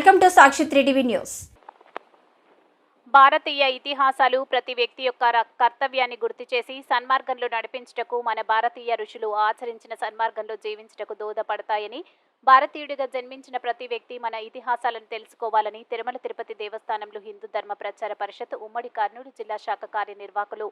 Welcome to Sakshi 3 news. భారతీయ ఇతిహాసాలు ప్రతి వ్యక్తి యొక్క కర్తవ్యాన్ని గుర్తు చేసి సన్మార్గంలో నడిపించుటకు, మన భారతీయ ఋషులు ఆచరించిన సన్మార్గంలో జీవించుటకు దోహదపడతాయని, భారతీయుడిగా జన్మించిన ప్రతి వ్యక్తి మన ఇతిహాసాలను తెలుసుకోవాలని తిరుమల తిరుపతి దేవస్థానంలో హిందూ ధర్మ ప్రచార పరిషత్ ఉమ్మడి కర్నూలు జిల్లా శాఖ కార్యనిర్వాహకులు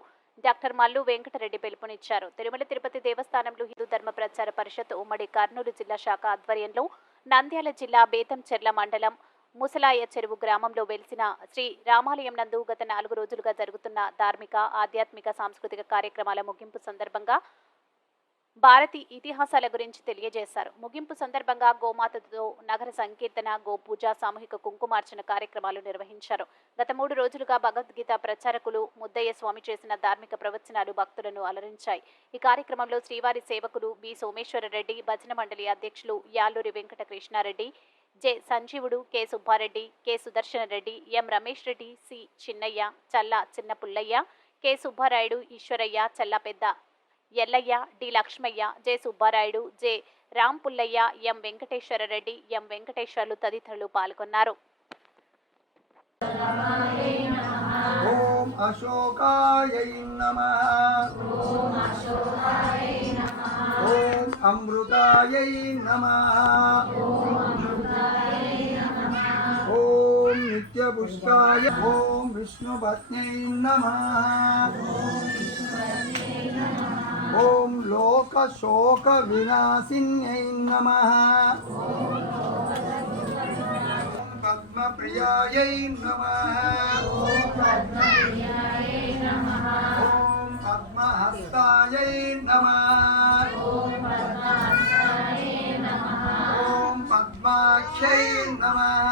డాక్టర్ మల్లు వెంకటరెడ్డి పిలుపునిచ్చారు. తిరుమల తిరుపతి దేవస్థానంలో హిందూ ధర్మ ప్రచార పరిషత్ ఉమ్మడి కర్నూలు జిల్లా శాఖ ఆధ్వర్యంలో నంద్యాల జిల్లా బేతంచెర్ల మండలం ముసలాయ చెరువు గ్రామంలో వెలిసిన శ్రీ రామాలయం నందు గత 4 రోజులుగా జరుగుతున్న ధార్మిక, ఆధ్యాత్మిక, సాంస్కృతిక కార్యక్రమాల ముగింపు సందర్భంగా భారతీ ఇతిహాసాల గురించి తెలియజేశారు. ముగింపు సందర్భంగా గోమాతతో నగర సంకీర్తన, గోపూజ, సామూహిక కుంకుమార్చన కార్యక్రమాలు నిర్వహించారు. గత 3 రోజులుగా భగవద్గీత ప్రచారకులు ముద్దయ్య స్వామి చేసిన ధార్మిక ప్రవచనాలు భక్తులను అలరించాయి. ఈ కార్యక్రమంలో శ్రీవారి సేవకులు బి సోమేశ్వరరెడ్డి, భజన మండలి అధ్యక్షులు Yaluri Venkata Krishnareddy, J Sanjeevudu, K Subbareddy, K Sudarshana Reddy, M Ramesh Reddy, C Chinnayya, Challa Chinna Pullayya, K Subbarayudu, Eshwarayya, Challa Pedda Yellayya, D Lakshmayya, J Subbarayudu, J Ram Pullayya, M Venkateswara Reddy, M Venkateswarlu తదితరులు పాల్గొన్నారు. ఓం అశోకాయై నమః. ఓం అమృతాయై నమః. ఓం నిత్యపుష్టాయ. ఓం విష్ణుపత్న్యై నమః. ఓం లోకశోక వినాశిన్యై నమః. పద్మప్రియాయై నమః. ఓం పద్మహస్తాయై నమః. ఓం పద్మాక్షై నమః.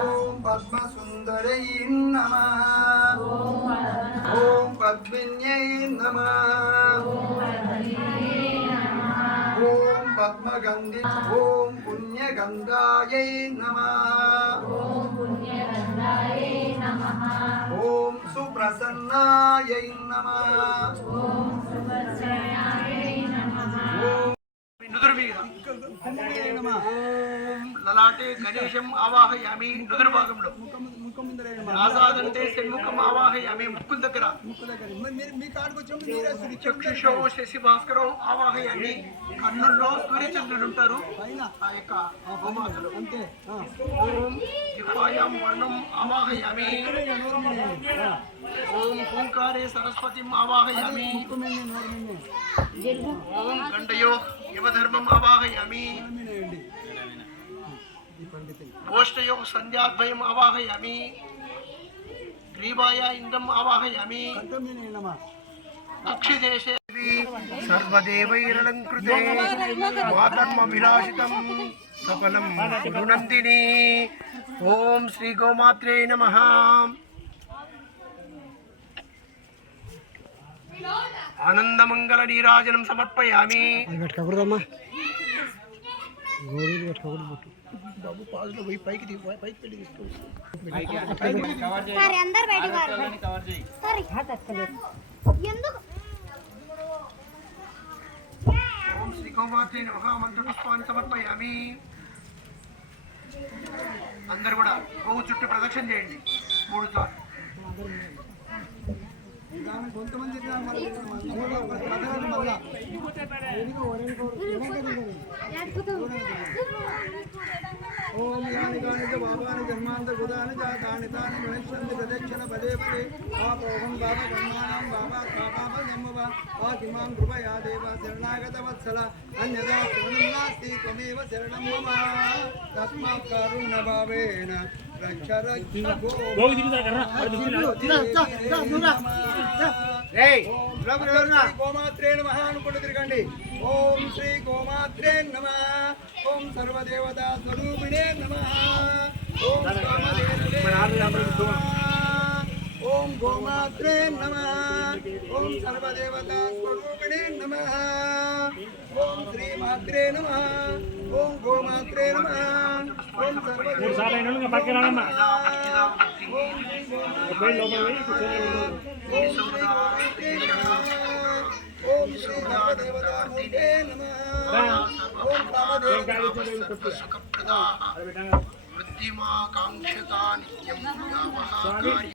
ఓం పద్మసుందరై నమః. ఓం పద్మిన్యై నమః. ఓం పద్మగంధి. ఓం పుణ్యగంధాయై నమః. ఓం సుప్రసన్నాయై నమః. ఓం లలాటే గణేశం ఆవాహయామి. నుదురు భాగంలో ఆసాదంటే షణ్ముఖం ఆవాహయామి. ముక్కు దగ్గర చక్షుషో శశి భాస్కరో ఆవాహయామి. కన్నుల్లో సూర్యచంద్రుడు ఉంటారు ఆ యొక్క హోమాసలు. ఓం జిహ్వాయాం వర్ణం ఆవాహయామి. ఓం ఓంకారే సరస్వతిం ఆవాహయామి. ఓం గండయో యమధర్మం ఆవాహయామి. ఓష్టయో సంధ్యాద్వయం ఆవాహయామి. గ్రీవాయ ఇంద్రం ఆవాహయామి. అక్షిదేశే సర్వదేవైరలంకృతే మాధర్మవిలాసితం సకలం గుణందిని. ఓం శ్రీ గోమాత్రే నమః. ఆనందమంగళ నీరాజనం సమర్పయామి. బాబు పాజులో పోయి పైకి పెళ్లి తీసుకోవచ్చు. ఓం శ్రీ గోమాత్రే నమః. మంత్రపుష్పాన్ని సమర్పయామి. అందరు కూడా గోవు చుట్టూ ప్రదక్షిణ చేయండి 3 సార్లు. కొంతమంది ఓం యాని కాని బాబాని జన్మాంత గుదాని తాని తాని గణేశంది ప్రదక్షిణ పదే పదే. ఆపోహం బాబా బ్రహ్మాణం బాబా కాపాప జమ్మవ ఆకిమాం కృపయా దేవ శరణాగత వత్సల. అన్యదా శరణం నాస్తి త్వమేవ శరణం మమ. తస్మాత్ కారుణ్య భావేన రక్ష రక్ష గోమాత్రే నమః అనుకుంటూ తిరగండి. ఓం శ్రీ గోమాత్రే నమః. ఓం సర్వదేవతా స్వరూపిణే నమః. ఓం ఓం గోమాత్రే నమః. ఓం సర్వదేవతా స్వరూపిణే నమః. ఓం శ్రీమాత్రే నమః. ఓం గోమాత్రే నమః. ఓం సర్వదేవతా ఓం శ్రీ దేవదేవతామూర్తే నమః. ఓం కామదేవ వృద్ధిమాకాంక్షతా నిత్యం వ్యావహాకార్య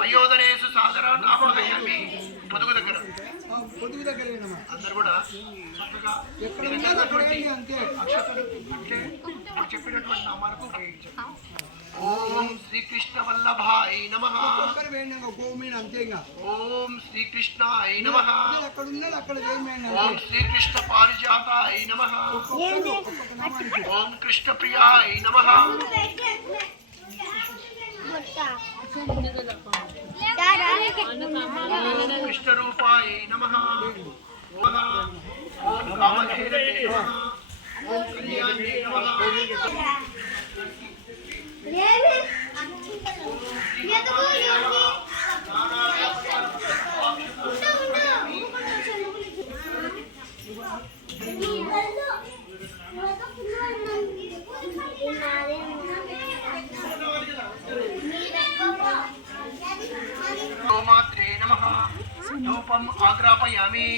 వయోధనేషు సాదరాన్ ఆవాహయామి. పొదుగు దగ్గర పొదుగు దగ్గర వేయడమా? అందరు కూడా చక్కగా ఎక్కడ ఉన్నది అక్కడ వేయండి అంతే. అక్షతలు అంటే ఇప్పుడు చెప్పినటువంటి నామాలకు ఉపయోగించండి. ఓం శ్రీకృష్ణ వల్లభాయ నమః. ఒక్కరు వేయండి ఇంకా గోమీన అంతే ఇంకా. ఓం శ్రీకృష్ణాయ నమః. అక్కడ ఉన్నది అక్కడ వేయండి. ఓం శ్రీకృష్ణ పారిజాతాయ నమః. ఓం కృష్ణ ప్రియాయ నమః. కృష్ణ రూపాయ నమః. ఓం కామధేనవే నమః. ఓం కళ్యాణే నమః. ఓమాత్రే నమః. ధూపం ఆగ్రాపయామి.